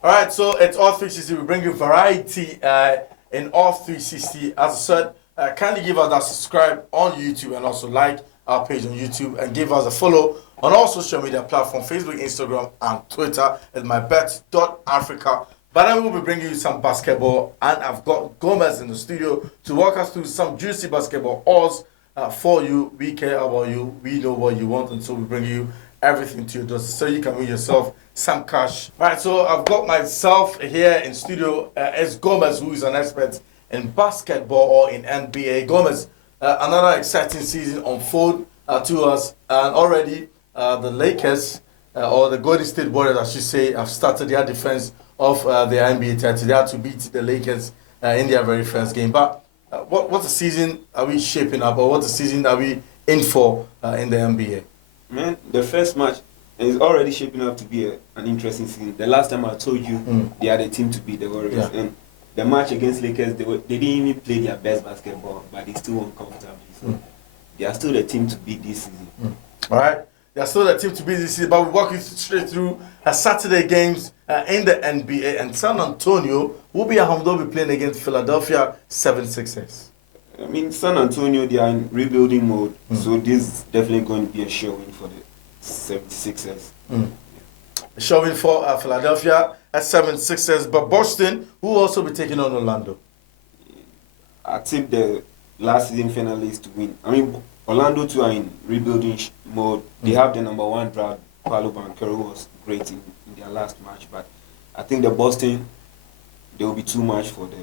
All right, so it's all 360. We bring you variety in all 360. As I said, kindly give us that subscribe on YouTube and also like our page on YouTube and give us a follow on all social media platforms, Facebook, Instagram, and Twitter at MYBET.AFRICA. But then we'll be bringing you some basketball, and I've got Gomez in the studio to walk us through some juicy basketball odds for you. We care about you. We know what you want, and so we bring you everything to your doorstep so you can win yourself some cash. Right, so I've got myself here in studio as Gomez, who is an expert in basketball or in NBA. Gomez, another exciting season unfold to us, and already the Lakers or the Golden State Warriors, I should say, have started their defense of the NBA title. They had to beat the Lakers in their very first game. But what the season are we shaping up, or what the season are we in for in the NBA? Man, the first match is already shaping up to be an interesting season. The last time I told you they had a team to beat the Warriors, and the match against Lakers, they didn't even play their best basketball, but they still won comfortably. So they are still the team to beat this season. All right, they are still the team to beat this season. But we walk you straight through Saturday games in the NBA, and San Antonio will be at home. They'll be playing against Philadelphia 76ers. I mean, San Antonio, they are in rebuilding mode, so this is definitely going to be a showing for the 76ers. Showing for Philadelphia at 76ers, but Boston will also be taking on Orlando. I tip the last season finalists to win. I mean, Orlando too are in rebuilding mode. They have the number one draft. Paolo Banchero was great in their last match, but I think the Boston, they will be too much for the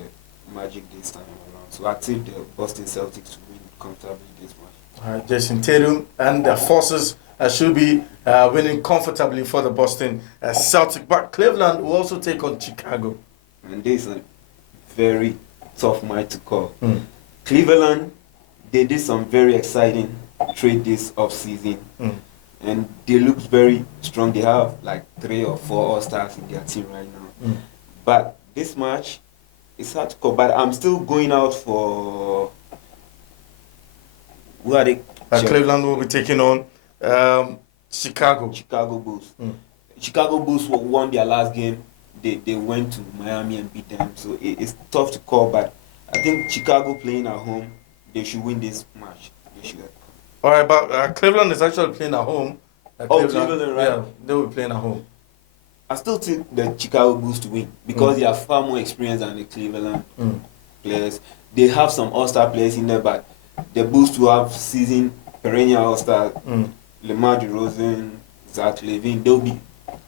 Magic this time around. So I tip the Boston Celtics to win comfortably this match. All right, Jason Tatum and their forces should be winning comfortably for the Boston Celtics. But Cleveland will also take on Chicago. And this is a very tough match to call. Cleveland, they did some very exciting trade this offseason. And they look very strong. They have like 3 or 4 All-Stars in their team right now. But this match, it's hard to call. But I'm still going out for... Who are they? Cleveland will be taking on Chicago Bulls. Chicago Bulls won their last game. They went to Miami and beat them. So it's tough to call. But I think Chicago playing at home, they should win this match. They should. All right, but Cleveland is actually playing at home. Cleveland, right? Yeah, they will be playing at home. I still think the Chicago Bulls to win because they are far more experienced than the Cleveland players. They have some All-Star players in there, but the Bulls to have season perennial All-Star, Lamar DeRozan, Zach LaVine,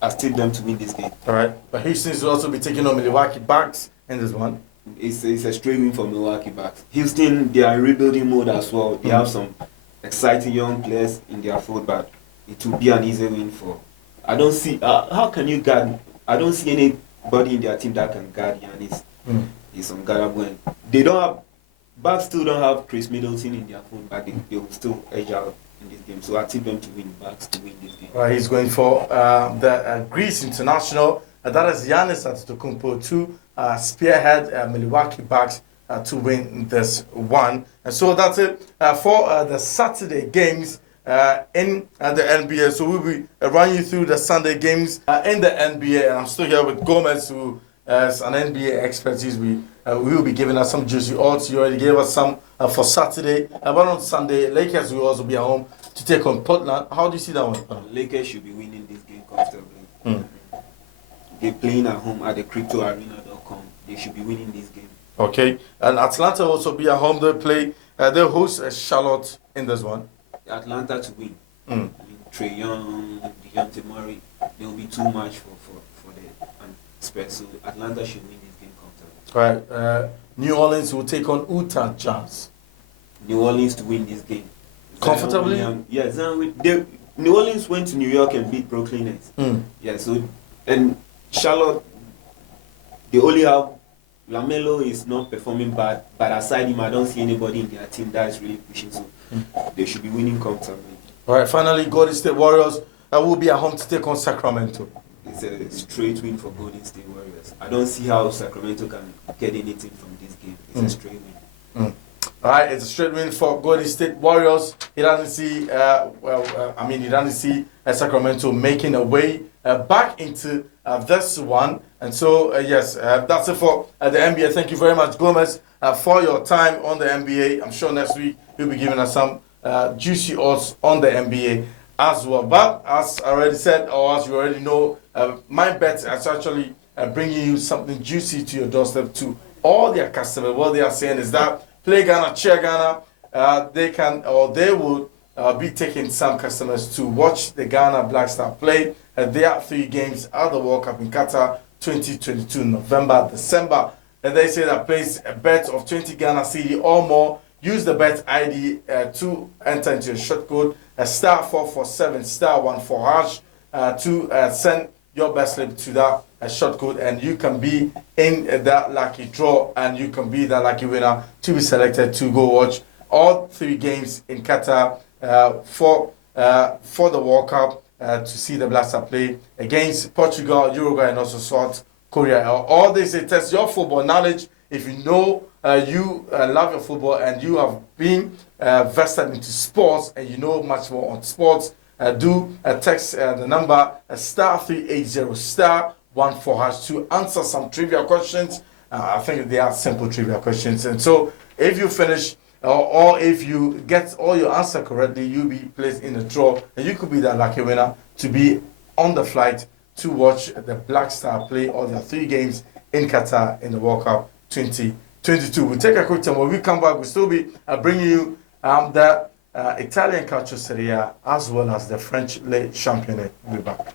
I still them to win this game. All right, but Houston will also be taking on Milwaukee Bucks in this one. It's a straight win for Milwaukee Bucks. Houston, they are in rebuilding mode as well. They have some exciting young players in their fold, but it will be an easy win for. I don't see how can you guard. I don't see anybody in their team that can guard Giannis. He's unguardable. They don't have. Bucks still don't have Chris Middleton in their fold, but they will still edge out in this game. So I tip them to win. Bucks to win this game. Right, he's going for the Greece international. That is Giannis Antetokounmpo to spearhead Milwaukee Bucks to win this one. And so that's it for the Saturday games in the NBA. So we'll be running you through the Sunday games in the NBA. And I'm still here with Gomez, who is an NBA expert. We will be giving us some juicy odds. You already gave us some for Saturday. But on Sunday, Lakers will also be at home to take on Portland. How do you see that one? Lakers should be winning this game comfortably. They're playing at home at the cryptoarena.com. They should be winning this game. Okay. And Atlanta will also be at home. They'll host Charlotte in this one. Atlanta to win. Trae Young, Dejounte Murray, they will be too much for the Spurs. So Atlanta should win this game comfortably. All right. New Orleans will take on Utah Jazz. New Orleans to win this game. Comfortably? New Orleans went to New York and beat Brooklyn Nets. Yeah, so, and Charlotte, they only have LaMelo is not performing bad, but aside him, I don't see anybody in their team that is really pushing, so they should be winning comfortably. All right, finally, Golden State Warriors will be at home to take on Sacramento. It's a straight win for Golden State Warriors. I don't see how Sacramento can get anything from this game. It's a straight win. All right, it's a straight win for Golden State Warriors. He doesn't see, Sacramento making a way back into this one. And so, yes, that's it for the NBA. Thank you very much, Gomez, for your time on the NBA. I'm sure next week you'll be giving us some juicy odds on the NBA as well. But as I already said, or as you already know, MyBet is actually bringing you something juicy to your doorstep to all their customers. What they are saying is that Play Ghana, Cheer Ghana, they can or they will be taking some customers to watch the Ghana Black Star play. There are 3 games at the World Cup in Qatar 2022, November, December. And they say that place a bet of 20 Ghana cedi or more. Use the bet ID to enter into your short code star 447 star 14 hash to send your best slip to that short code, and you can be in that lucky draw, and you can be that lucky winner to be selected to go watch all 3 games in Qatar for the World Cup to see the Black Star play against Portugal, Uruguay, and also South Korea. All this is test your football knowledge. If you know you love your football and you have been vested into sports and you know much more on sports, do text the number star 380 star 14 hash to answer some trivia questions. I think they are simple trivia questions. And so if you finish or if you get all your answer correctly, you'll be placed in a draw and you could be that lucky winner to be on the flight to watch the Black Star play all their 3 games in Qatar in the World Cup 2022. We'll take a quick time. When we come back, we'll still be bringing you the Italian Calcio Serie A as well as the French League Championnat. We'll be back.